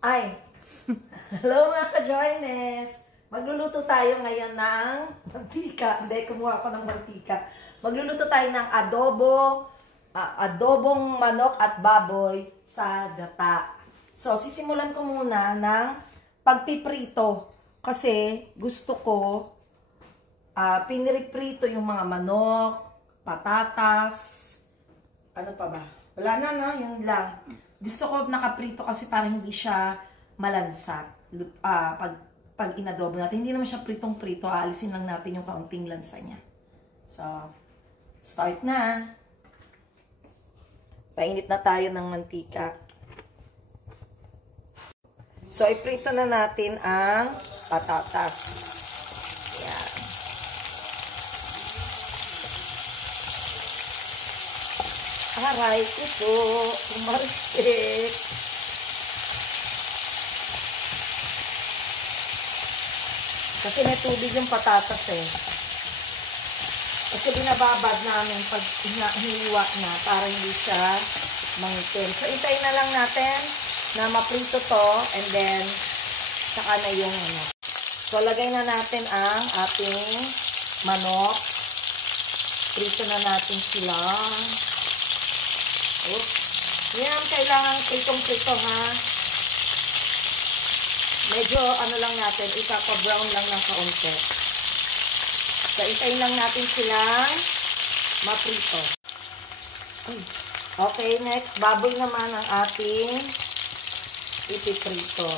Ay, hello mga ka-joyness! Magluluto tayo ngayon ng mantika. Hindi, kumuha ako ng mantika. Magluluto tayo ng adobong manok at baboy sa gata. So, sisimulan ko muna ng pagpiprito. Kasi gusto ko piniriprito yung mga manok, patatas, ano pa ba? Wala na, no? Yun lang. Gusto ko nakaprito kasi para hindi siya malansat. Pag inadobo natin, hindi naman siya pritong-prito. Aalisin lang natin yung kaunting lansa niya. So, start na. Painit na tayo ng mantika. So, iprito na natin ang patatas. Yan. Aray ko po, umarsik. Kasi may tubig yung patatas eh. Kasi binababad namin pag hiniwa na para hindi siya mangitim. So, intayin na lang natin na maprito to and then saka na yung ano. So, lagay na natin ang ating manok. Prito na natin sila. Oh. Yan, kailangan pritong-prito ha. Medyo ano lang natin, ipapa-brown lang ng kaunti. So, itayin lang natin silang maprito. Okay, next, baboy naman ang ating ipiprito.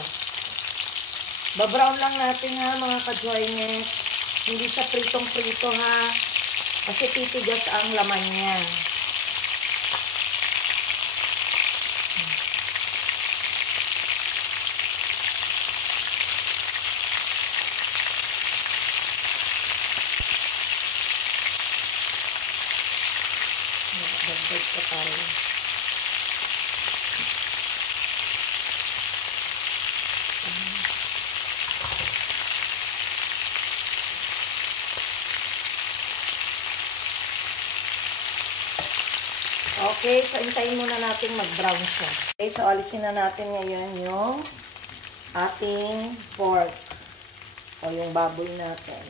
Babrown lang natin ha, mga ka-joyness. Hindi siya pritong-prito ha. Kasi titigas ang laman niya. Dagdag pa tayo. Okay, so hintayin muna natin mag-brown siya. Okay, so alisin na natin ngayon yung ating pork o yung baboy natin.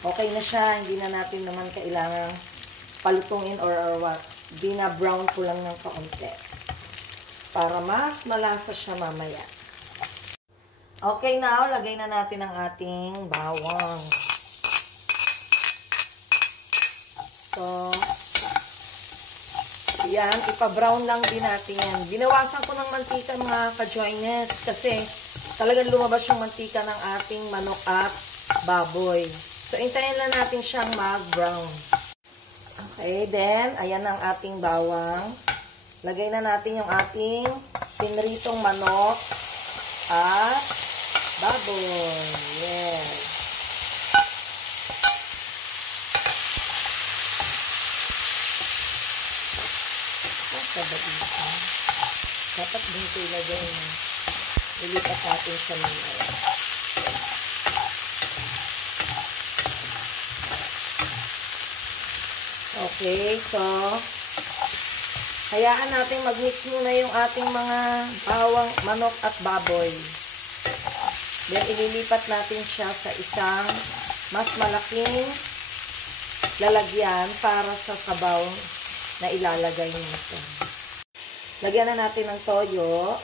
Okay na siya, hindi na natin naman kailangan palutungin or what. Bina-brown ko lang ng kaunti para mas malasa siya mamaya. Okay, now lagay na natin ang ating bawang. So, yan, ipa-brown lang din natin yan. Binawasan ko ng mantika mga ka-joyness kasi talagang lumabas yung mantika ng ating manok at baboy. So, intayin lang natin siyang mag-brown. Okay, then, ayan ang ating bawang. Lagay na natin yung ating pinritong manok at baboy. Yes. Dapat dito ilagay na. Ilipat natin sa mga. Okay, so hayaan natin mag-mix muna yung ating mga bawang, manok at baboy. Then ililipat natin siya sa isang mas malaking lalagyan para sa sabaw na ilalagay nito. Lagyan na natin ng toyo.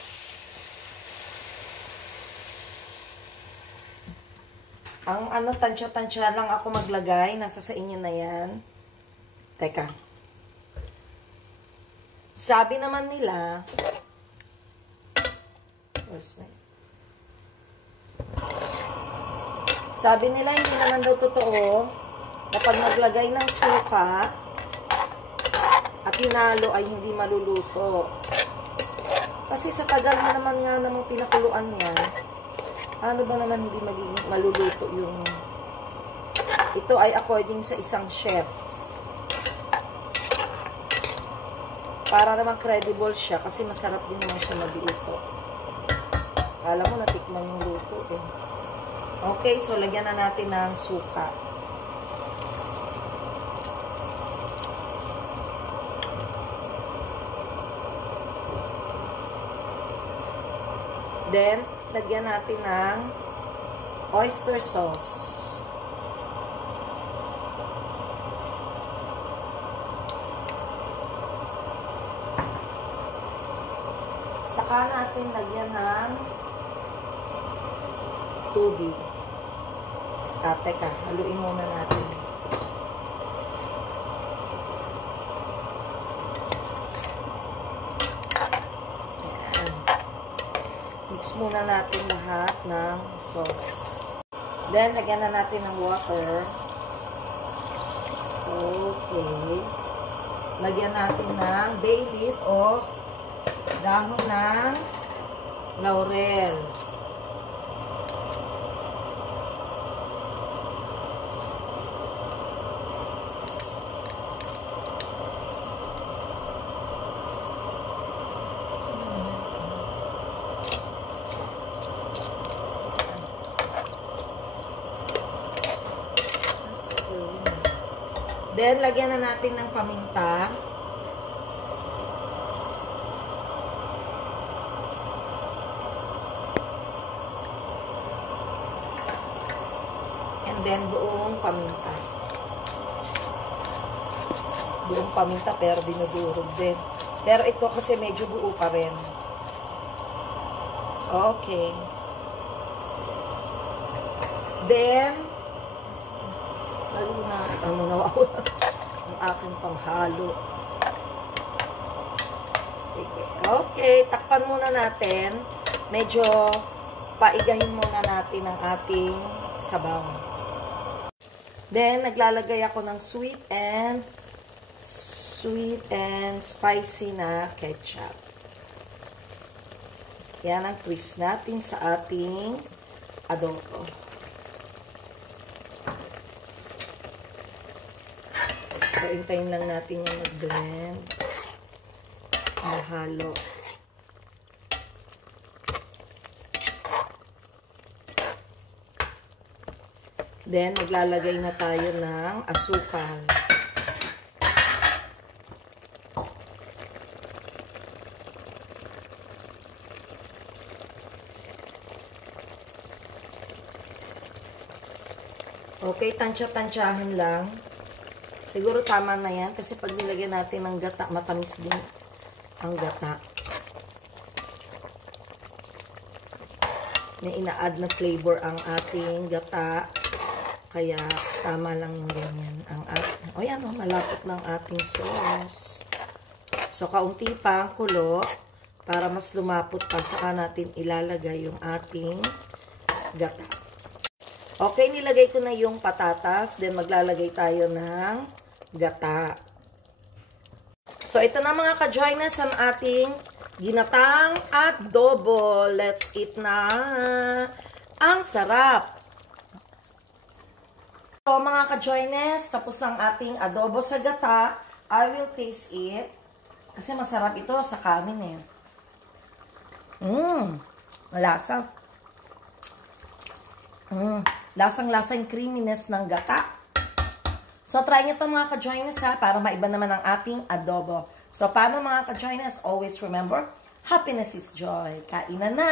Ang ano, tansya-tansya lang ako maglagay. Nasa sa inyo na yan. Teka. Sabi naman nila, sabi nila hindi naman daw totoo na pag naglagay ng suka at hinalo ay hindi maluluto. Kasi sa tagal na naman nga namang pinakuluan yan, ano ba naman hindi magiging maluluto yung... Ito ay according sa isang chef. Para naman credible siya kasi masarap din naman siya magluto. Kala mo natikman yung luto eh. Okay, so lagyan na natin ng suka. Then, lagyan natin ng oyster sauce. Saka natin lagyan ng tubig. Teka, haluin muna natin. Ayan. Mix muna natin lahat ng sauce. Then, lagyan na natin ng water. Okay. Lagyan natin ng bay leaf o dahon ng laurel. Then, lagyan na natin ng paminta. And then, buong paminta. Buong paminta, pero dinudurog din. Pero ito kasi medyo buo pa rin. Okay. Then, lalo na, nawawala ang aking panghalo. Sige. Okay, takpan muna natin. Medyo paigahin muna natin ang ating sabaw. Then, naglalagay ako ng sweet and spicy na ketchup. Yan ang twist natin sa ating adobo. So, hintayin lang natin yung mag-blend. Mahalo. Then, maglalagay na tayo ng asukal. Okay, tansya-tansyahan lang. Siguro tama na yan kasi pag nilagyan natin ng gata, matamis din ang gata. May ina-add na flavor ang ating gata. Kaya tama lang yung ganyan. O yan, malapot ng ating sauce. So, kaunti pa ang kulo para mas lumapot pa. Saka natin ilalagay yung ating gata. Okay, nilagay ko na yung patatas. Then, maglalagay tayo ng gata. So, ito na mga ka-joiners ang ating ginatang adobo. Let's eat na. Ang sarap! So, mga ka-joiners, tapos ang ating adobo sa gata. I will taste it. Kasi masarap ito sa kanin eh. Malasa. Lasang-lasa yung creaminess ng gata. So, try nyo ito mga ka-joiners ha, para maiba naman ang ating adobo. So, paano mga ka-joiners? Always remember, happiness is joy. Kainan na!